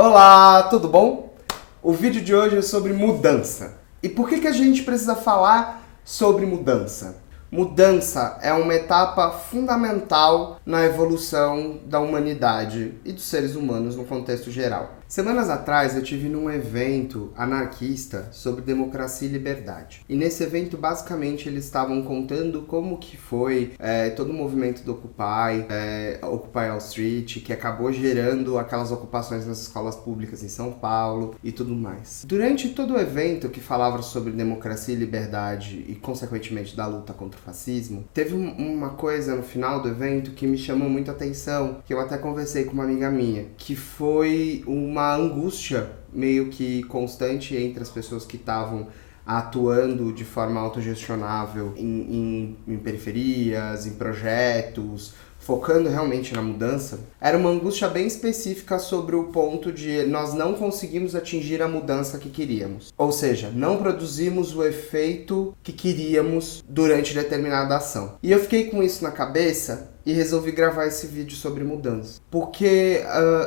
Olá, tudo bom? O vídeo de hoje é sobre mudança. E por que a gente precisa falar sobre mudança? Mudança é uma etapa fundamental na evolução da humanidade e dos seres humanos no contexto geral. Semanas atrás eu tive num evento anarquista sobre democracia e liberdade. E nesse evento, basicamente, eles estavam contando como que foi todo o movimento do Occupy Wall Street, que acabou gerando aquelas ocupações nas escolas públicas em São Paulo e tudo mais. Durante todo o evento que falava sobre democracia e liberdade e, consequentemente, da luta contra o fascismo, teve uma coisa no final do evento que me chamou muito a atenção, que eu até conversei com uma amiga minha, que foi uma angústia meio que constante entre as pessoas que estavam atuando de forma autogestionável em periferias, em projetos, focando realmente na mudança. Era uma angústia bem específica sobre o ponto de nós não conseguimos atingir a mudança que queríamos. Ou seja, não produzimos o efeito que queríamos durante determinada ação. E eu fiquei com isso na cabeça e resolvi gravar esse vídeo sobre mudança. Porque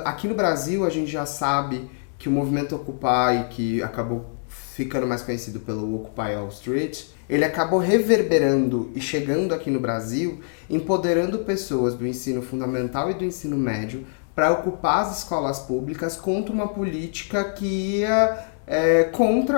aqui no Brasil a gente já sabe que o movimento Occupy, que acabou ficando mais conhecido pelo Occupy Wall Street, ele acabou reverberando e chegando aqui no Brasil, empoderando pessoas do ensino fundamental e do ensino médio para ocupar as escolas públicas contra uma política que ia contra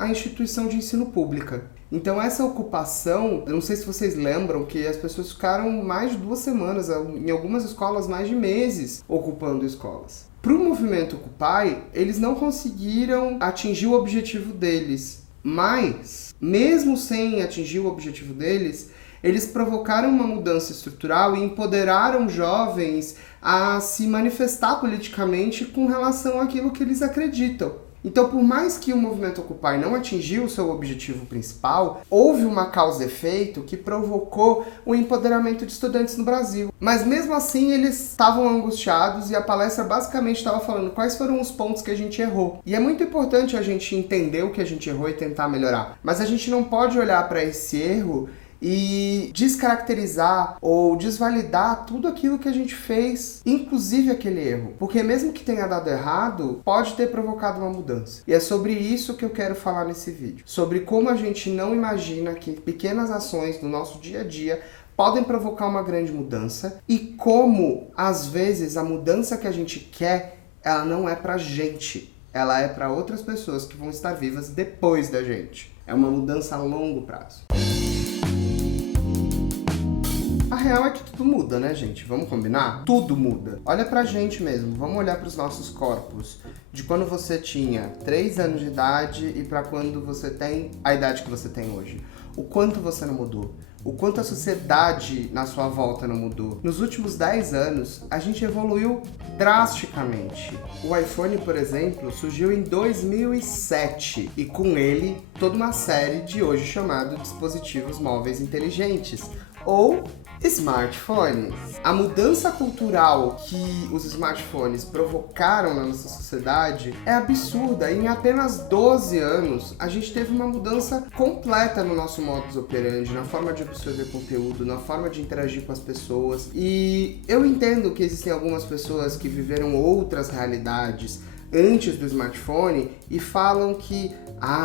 a instituição de ensino pública. Então essa ocupação, eu não sei se vocês lembram que as pessoas ficaram mais de 2 semanas, em algumas escolas mais de meses, ocupando escolas. Para o movimento Occupy, eles não conseguiram atingir o objetivo deles, mas, mesmo sem atingir o objetivo deles, eles provocaram uma mudança estrutural e empoderaram jovens a se manifestar politicamente com relação àquilo que eles acreditam. Então, por mais que o movimento Occupy não atingiu o seu objetivo principal, houve uma causa-efeito que provocou o empoderamento de estudantes no Brasil. Mas mesmo assim, eles estavam angustiados e a palestra basicamente estava falando quais foram os pontos que a gente errou. E é muito importante a gente entender o que a gente errou e tentar melhorar. Mas a gente não pode olhar para esse erro e descaracterizar ou desvalidar tudo aquilo que a gente fez, inclusive aquele erro. Porque mesmo que tenha dado errado, pode ter provocado uma mudança. E é sobre isso que eu quero falar nesse vídeo. Sobre como a gente não imagina que pequenas ações do nosso dia a dia podem provocar uma grande mudança e como, às vezes, a mudança que a gente quer, ela não é pra gente. Ela é para outras pessoas que vão estar vivas depois da gente. É uma mudança a longo prazo. A real é que tudo muda, né, gente? Vamos combinar? Tudo muda. Olha pra gente mesmo, vamos olhar pros nossos corpos. De quando você tinha 3 anos de idade e pra quando você tem a idade que você tem hoje. O quanto você não mudou. O quanto a sociedade na sua volta não mudou. Nos últimos 10 anos, a gente evoluiu drasticamente. O iPhone, por exemplo, surgiu em 2007 e com ele toda uma série de hoje chamado dispositivos móveis inteligentes, ou smartphones. A mudança cultural que os smartphones provocaram na nossa sociedade é absurda. Em apenas 12 anos, a gente teve uma mudança completa no nosso modus operandi, na forma de absorver conteúdo, na forma de interagir com as pessoas. E eu entendo que existem algumas pessoas que viveram outras realidades antes do smartphone e falam que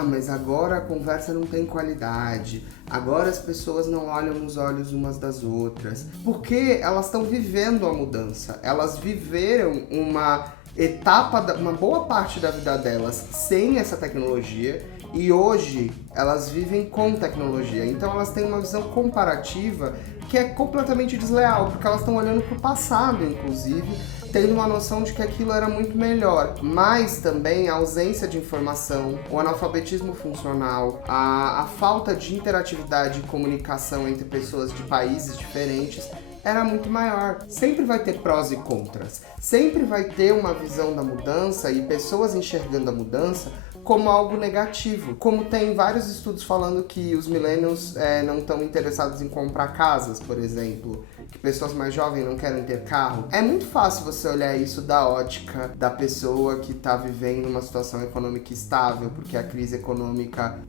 mas agora a conversa não tem qualidade, agora as pessoas não olham nos olhos umas das outras, porque elas estão vivendo a mudança, elas viveram uma etapa, uma boa parte da vida delas sem essa tecnologia e hoje elas vivem com tecnologia, então elas têm uma visão comparativa que é completamente desleal, porque elas estão olhando para o passado, inclusive, tendo uma noção de que aquilo era muito melhor, mas também a ausência de informação, o analfabetismo funcional, a falta de interatividade e comunicação entre pessoas de países diferentes era muito maior. Sempre vai ter prós e contras, sempre vai ter uma visão da mudança e pessoas enxergando a mudança como algo negativo, como tem vários estudos falando que os millennials não estão interessados em comprar casas, por exemplo, que pessoas mais jovens não querem ter carro. É muito fácil você olhar isso da ótica da pessoa que tá vivendo uma situação econômica estável, porque a crise econômica,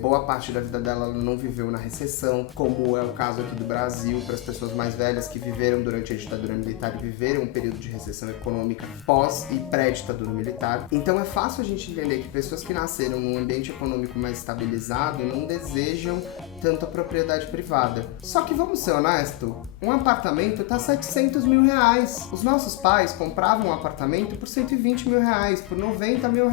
boa parte da vida dela ela não viveu na recessão, como é o caso aqui do Brasil, para as pessoas mais velhas que viveram durante a ditadura militar e viveram um período de recessão econômica pós e pré-ditadura militar. Então é fácil a gente entender que pessoas que nasceram num ambiente econômico mais estabilizado não desejam tanto a propriedade privada. Só que vamos ser honestos, um apartamento tá R$700 mil. Os nossos pais compravam um apartamento por R$120 mil, por R$90 mil.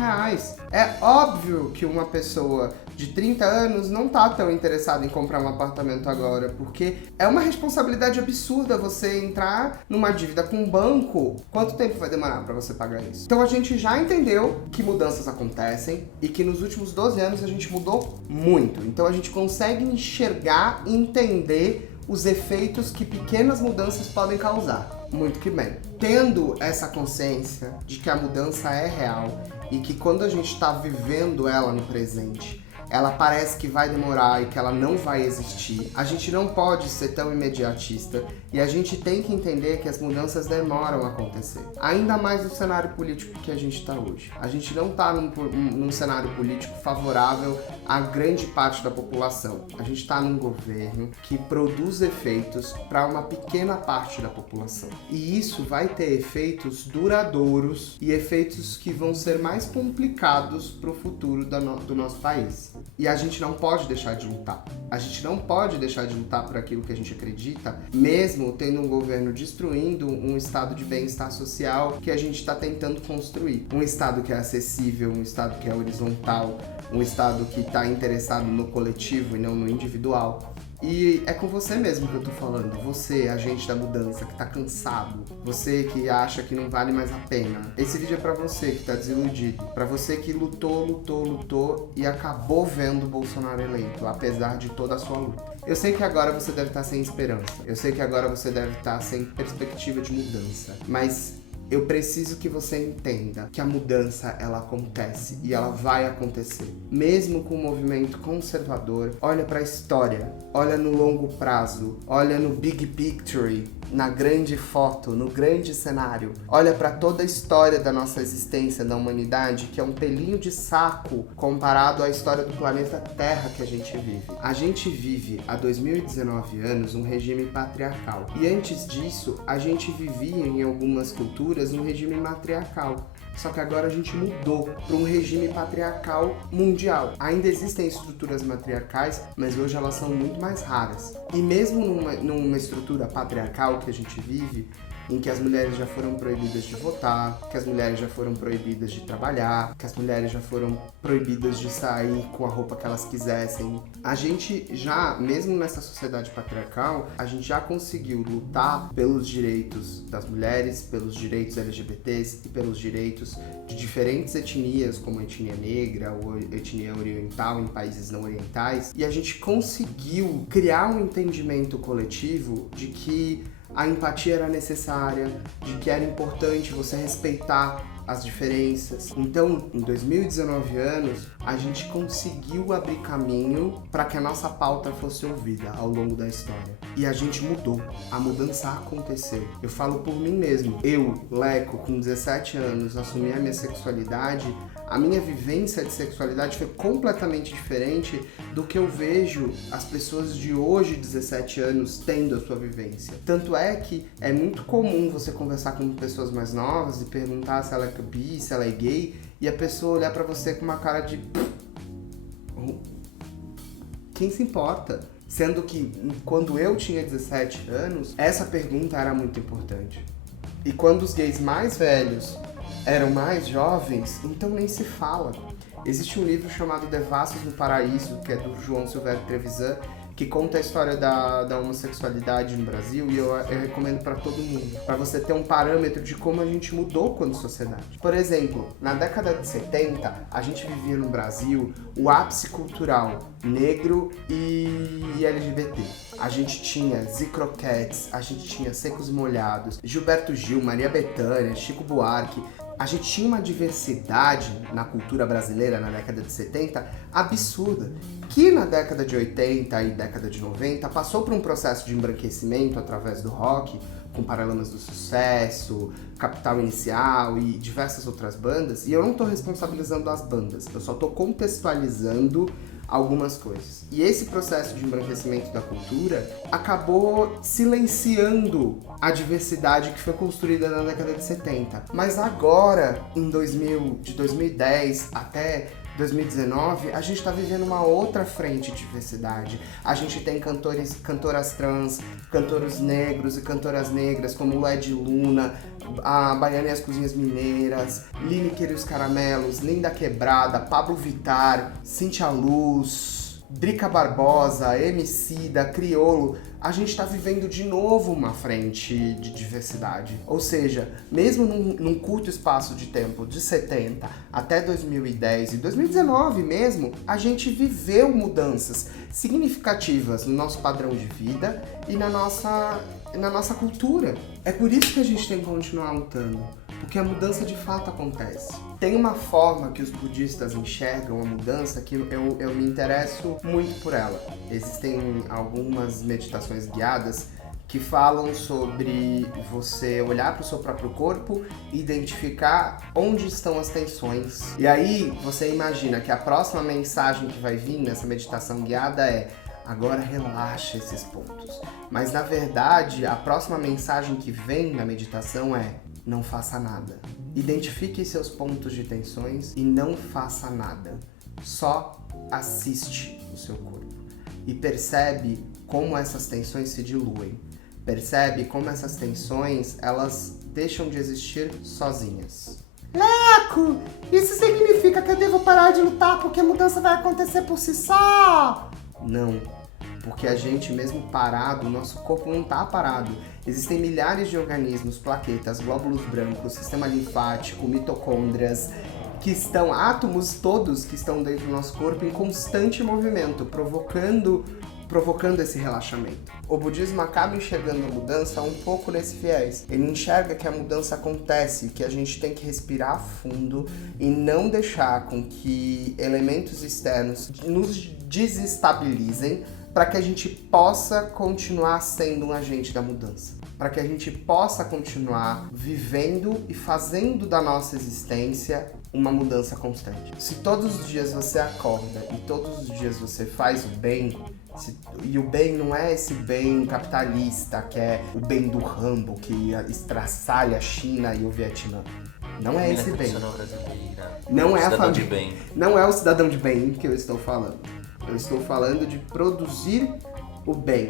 É óbvio que uma pessoa de 30 anos não tá tão interessada em comprar um apartamento agora, porque é uma responsabilidade absurda você entrar numa dívida com um banco. Quanto tempo vai demorar para você pagar isso? Então a gente já entendeu que mudanças acontecem e que nos últimos 12 anos a gente mudou muito. Então a gente consegue enxergar e entender os efeitos que pequenas mudanças podem causar. Muito que bem. Tendo essa consciência de que a mudança é real e que quando a gente está vivendo ela no presente, ela parece que vai demorar e que ela não vai existir. A gente não pode ser tão imediatista e a gente tem que entender que as mudanças demoram a acontecer. Ainda mais no cenário político que a gente está hoje. A gente não está num cenário político favorável à grande parte da população. A gente está num governo que produz efeitos para uma pequena parte da população. E isso vai ter efeitos duradouros e efeitos que vão ser mais complicados para o futuro do nosso país. E a gente não pode deixar de lutar. A gente não pode deixar de lutar por aquilo que a gente acredita, mesmo tendo um governo destruindo um estado de bem-estar social que a gente está tentando construir. Um estado que é acessível, um estado que é horizontal, um estado que está interessado no coletivo e não no individual. E é com você mesmo que eu tô falando. Você, agente da mudança, que tá cansado. Você que acha que não vale mais a pena. Esse vídeo é pra você que tá desiludido. Pra você que lutou e acabou vendo o Bolsonaro eleito, apesar de toda a sua luta. Eu sei que agora você deve estar sem esperança. Eu sei que agora você deve estar sem perspectiva de mudança. Mas eu preciso que você entenda que a mudança, ela acontece e ela vai acontecer. Mesmo com o movimento conservador, olha para a história, olha no longo prazo, olha no big picture, na grande foto, no grande cenário. Olha para toda a história da nossa existência, da humanidade, que é um pelinho de saco comparado à história do planeta Terra que a gente vive. A gente vive há 2019 anos um regime patriarcal. E antes disso, a gente vivia em algumas culturas um regime matriarcal. Só que agora a gente mudou para um regime patriarcal mundial. Ainda existem estruturas matriarcais, mas hoje elas são muito mais raras. E mesmo numa estrutura patriarcal que a gente vive, em que as mulheres já foram proibidas de votar, que as mulheres já foram proibidas de trabalhar, que as mulheres já foram proibidas de sair com a roupa que elas quisessem. A gente já, mesmo nessa sociedade patriarcal, a gente já conseguiu lutar pelos direitos das mulheres, pelos direitos LGBTs e pelos direitos de diferentes etnias, como a etnia negra ou a etnia oriental em países não orientais. E a gente conseguiu criar um entendimento coletivo de que a empatia era necessária, de que era importante você respeitar as diferenças. Então, em 2019 anos, a gente conseguiu abrir caminho para que a nossa pauta fosse ouvida ao longo da história. E a gente mudou. A mudança aconteceu. Eu falo por mim mesmo. Eu, Leco, com 17 anos, assumi a minha sexualidade. A minha vivência de sexualidade foi completamente diferente do que eu vejo as pessoas de hoje, 17 anos, tendo a sua vivência. Tanto é que é muito comum você conversar com pessoas mais novas e perguntar se ela é bi, se ela é gay, e a pessoa olhar pra você com uma cara de... Quem se importa? Sendo que, quando eu tinha 17 anos, essa pergunta era muito importante. E quando os gays mais velhos eram mais jovens, então nem se fala. Existe um livro chamado Devassos no Paraíso, que é do João Silvério Trevisan, que conta a história da homossexualidade no Brasil, e eu recomendo para todo mundo, para você ter um parâmetro de como a gente mudou quando sociedade. Por exemplo, na década de 70, a gente vivia no Brasil o ápice cultural negro e LGBT. A gente tinha Zicroquetes, a gente tinha Secos e Molhados, Gilberto Gil, Maria Bethânia, Chico Buarque. A gente tinha uma diversidade na cultura brasileira na década de 70 absurda, que na década de 80 e década de 90 passou por um processo de embranquecimento através do rock, com Paralamas do Sucesso, Capital Inicial e diversas outras bandas, e eu não estou responsabilizando as bandas, eu só estou contextualizando algumas coisas. E esse processo de embranquecimento da cultura acabou silenciando a diversidade que foi construída na década de 70. Mas agora, de 2010 até 2019, a gente está vivendo uma outra frente de diversidade. A gente tem cantoras trans, cantores negros e cantoras negras, como Led Luna, a Baiana e as Cozinhas Mineiras, Lineker e os Caramelos, Linda Quebrada, Pablo Vittar, Cintia Luz, Drica Barbosa, Emicida, Criolo. A gente está vivendo de novo uma frente de diversidade. Ou seja, mesmo num curto espaço de tempo, de 70 até 2010 e 2019 mesmo, a gente viveu mudanças significativas no nosso padrão de vida e na nossa cultura. É por isso que a gente tem que continuar lutando, porque a mudança de fato acontece. Tem uma forma que os budistas enxergam a mudança que eu me interesso muito por ela. Existem algumas meditações guiadas que falam sobre você olhar para o seu próprio corpo e identificar onde estão as tensões. E aí você imagina que a próxima mensagem que vai vir nessa meditação guiada é: agora relaxa esses pontos. Mas na verdade, a próxima mensagem que vem na meditação é: não faça nada. Identifique seus pontos de tensões e não faça nada. Só assiste o seu corpo. E percebe como essas tensões se diluem. Percebe como essas tensões, elas deixam de existir sozinhas. Leco, isso significa que eu devo parar de lutar porque a mudança vai acontecer por si só? Não. Porque a gente mesmo parado, o nosso corpo não está parado. Existem milhares de organismos, plaquetas, glóbulos brancos, sistema linfático, mitocôndrias, átomos todos que estão dentro do nosso corpo em constante movimento, provocando esse relaxamento. O budismo acaba enxergando a mudança um pouco nesse viés. Ele enxerga que a mudança acontece, que a gente tem que respirar fundo e não deixar com que elementos externos nos desestabilizem, para que a gente possa continuar sendo um agente da mudança. Para que a gente possa continuar vivendo e fazendo da nossa existência uma mudança constante. Se todos os dias você acorda e todos os dias você faz o bem, e o bem não é esse bem capitalista, que é o bem do Rambo, que estraçalha a China e o Vietnã. Não é esse bem. Não é a família. Não é o cidadão de bem que eu estou falando. Eu estou falando de produzir o bem,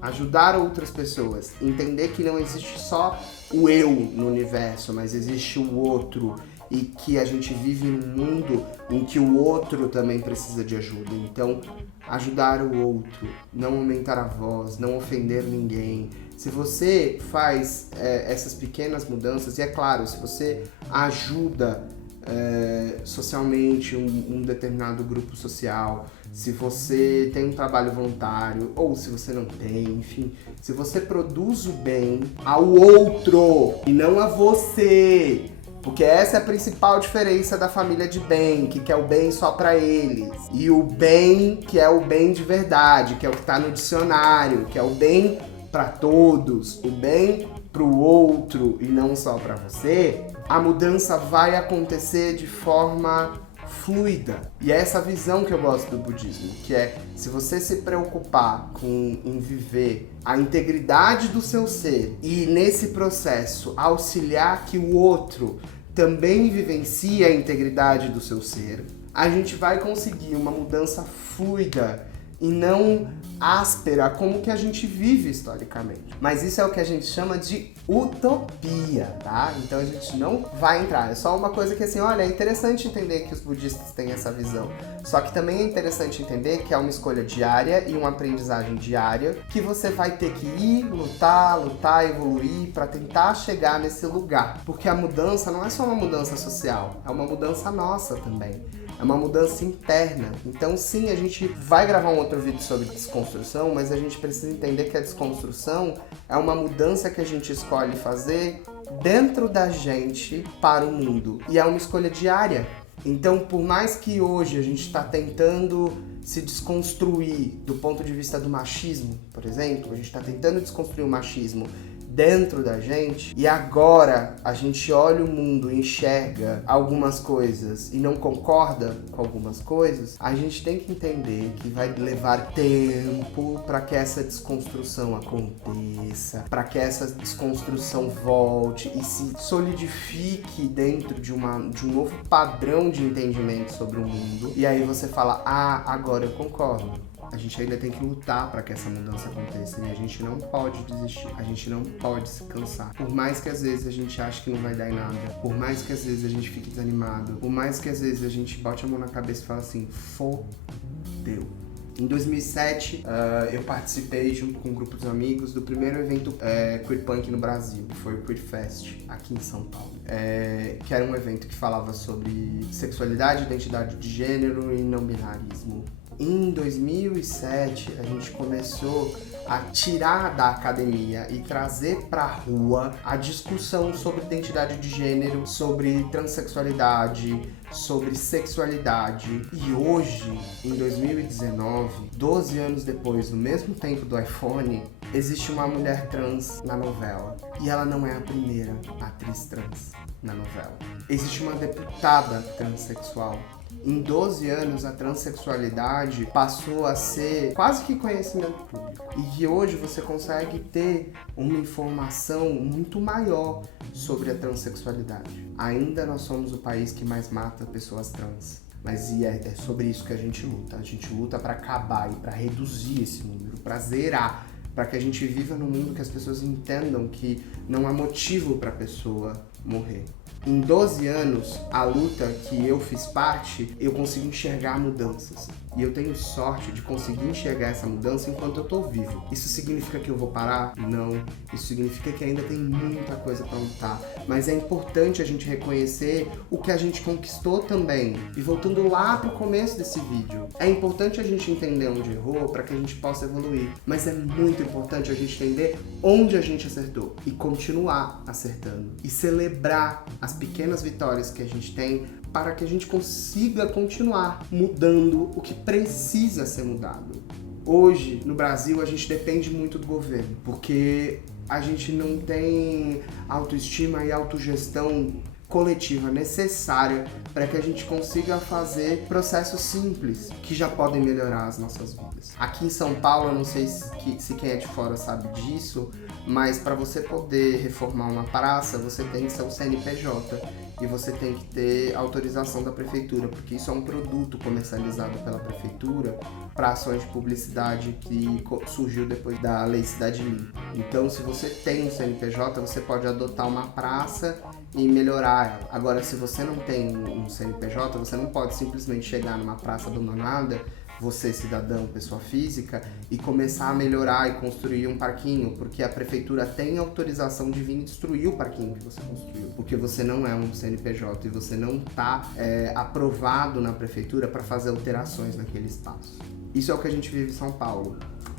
ajudar outras pessoas, entender que não existe só o eu no universo, mas existe o outro e que a gente vive num mundo em que o outro também precisa de ajuda. Então, ajudar o outro, não aumentar a voz, não ofender ninguém. Se você faz essas pequenas mudanças, e é claro, se você ajuda socialmente um determinado grupo social, se você tem um trabalho voluntário ou se você não tem, enfim, se você produz o bem ao outro e não a você, porque essa é a principal diferença da família de bem, que quer o bem só pra eles, e o bem que é o bem de verdade, que é o que tá no dicionário, que é o bem pra todos, o bem pro outro e não só pra você. A mudança vai acontecer de forma fluida. E é essa visão que eu gosto do budismo, que é: se você se preocupar em viver a integridade do seu ser e nesse processo auxiliar que o outro também vivencie a integridade do seu ser, a gente vai conseguir uma mudança fluida e não áspera como que a gente vive historicamente. Mas isso é o que a gente chama de utopia, tá? Então a gente não vai entrar. É só uma coisa que, assim, olha, é interessante entender que os budistas têm essa visão. Só que também é interessante entender que é uma escolha diária e uma aprendizagem diária que você vai ter que ir, lutar, evoluir para tentar chegar nesse lugar. Porque a mudança não é só uma mudança social, é uma mudança nossa também. É uma mudança interna. Então, sim, a gente vai gravar um outro vídeo sobre desconstrução, mas a gente precisa entender que a desconstrução é uma mudança que a gente escolhe escolhe fazer dentro da gente para o mundo. E é uma escolha diária. Então, por mais que hoje a gente está tentando se desconstruir do ponto de vista do machismo, por exemplo, a gente está tentando desconstruir o machismo dentro da gente, e agora a gente olha o mundo, enxerga algumas coisas e não concorda com algumas coisas, a gente tem que entender que vai levar tempo para que essa desconstrução aconteça, para que essa desconstrução volte e se solidifique dentro de um novo padrão de entendimento sobre o mundo. E aí você fala, agora eu concordo. A gente ainda tem que lutar para que essa mudança aconteça e a gente não pode desistir, a gente não pode se cansar. Por mais que às vezes a gente ache que não vai dar em nada, por mais que às vezes a gente fique desanimado, por mais que às vezes a gente bote a mão na cabeça e fale assim, fodeu. Em 2007, eu participei junto com um grupo de amigos do primeiro evento Queer Punk no Brasil, que foi o Queer Fest, aqui em São Paulo. Que era um evento que falava sobre sexualidade, identidade de gênero e não binarismo. Em 2007, a gente começou a tirar da academia e trazer para a rua a discussão sobre identidade de gênero, sobre transexualidade, sobre sexualidade. E hoje, em 2019, 12 anos depois, no mesmo tempo do iPhone, existe uma mulher trans na novela. E ela não é a primeira atriz trans na novela. Existe uma deputada transexual. Em 12 anos, a transexualidade passou a ser quase que conhecimento público. E que hoje você consegue ter uma informação muito maior sobre a transexualidade. Ainda nós somos o país que mais mata pessoas trans. Mas é sobre isso que a gente luta. A gente luta para acabar e para reduzir esse número, para zerar, para que a gente viva num mundo que as pessoas entendam que não há motivo para a pessoa morrer. Em 12 anos, a luta que eu fiz parte, eu consigo enxergar mudanças. E eu tenho sorte de conseguir enxergar essa mudança enquanto eu tô vivo. Isso significa que eu vou parar? Não. Isso significa que ainda tem muita coisa pra lutar. Mas é importante a gente reconhecer o que a gente conquistou também. E voltando lá pro começo desse vídeo, é importante a gente entender onde errou para que a gente possa evoluir. Mas é muito importante a gente entender onde a gente acertou e continuar acertando. E celebrar as pequenas vitórias que a gente tem para que a gente consiga continuar mudando o que precisa ser mudado. Hoje, no Brasil, a gente depende muito do governo, porque a gente não tem autoestima e autogestão coletiva necessária para que a gente consiga fazer processos simples que já podem melhorar as nossas vidas. Aqui em São Paulo, eu não sei se quem é de fora sabe disso, mas para você poder reformar uma praça, você tem que ser um CNPJ e você tem que ter autorização da prefeitura, porque isso é um produto comercializado pela prefeitura para ações de publicidade que surgiu depois da Lei Cidade Limpa. Então, se você tem um CNPJ, você pode adotar uma praça e melhorar ela. Agora, se você não tem um CNPJ, você não pode simplesmente chegar numa praça abandonada, você, cidadão, pessoa física, e começar a melhorar e construir um parquinho, porque a prefeitura tem autorização de vir destruir o parquinho que você construiu, porque você não é um CNPJ e você não está aprovado na prefeitura para fazer alterações naquele espaço. Isso é o que a gente vive em São Paulo.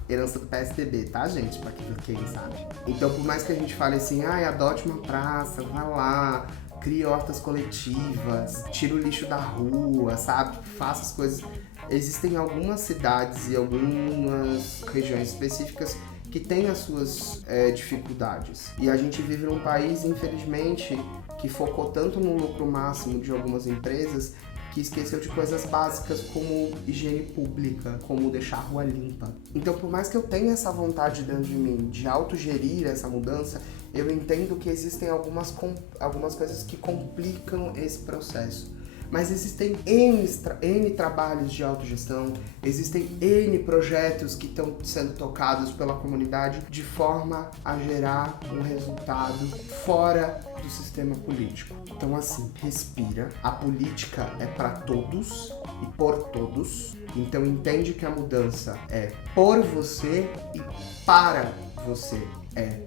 Herança do PSDB, tá, gente? Pra quem sabe. Então, por mais que a gente fale assim, adote uma praça, vai lá, crie hortas coletivas, tira o lixo da rua, sabe? Faça as coisas. Existem algumas cidades e algumas regiões específicas que têm as suas dificuldades. E a gente vive num país, infelizmente, que focou tanto no lucro máximo de algumas empresas que esqueceu de coisas básicas como higiene pública, como deixar a rua limpa. Então, por mais que eu tenha essa vontade dentro de mim de autogerir essa mudança, eu entendo que existem algumas coisas que complicam esse processo. Mas existem N trabalhos de autogestão, existem N projetos que estão sendo tocados pela comunidade de forma a gerar um resultado fora do sistema político. Então, assim, respira. A política é para todos e por todos. Então, entende que a mudança é por você e para você. É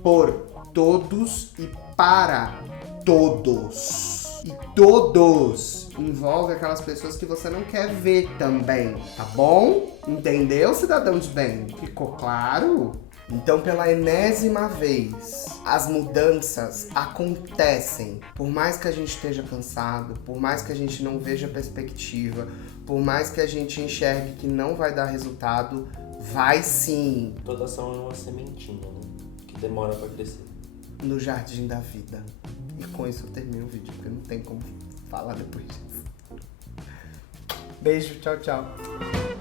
por todos e para todos. E todos envolve aquelas pessoas que você não quer ver também, tá bom? Entendeu, cidadão de bem? Ficou claro? Então, pela enésima vez, as mudanças acontecem. Por mais que a gente esteja cansado, por mais que a gente não veja perspectiva, por mais que a gente enxergue que não vai dar resultado, vai sim. Toda ação é uma sementinha, né? Que demora pra crescer. No jardim da vida. E com isso eu termino o vídeo, porque não tem como falar depois disso. Beijo, tchau, tchau.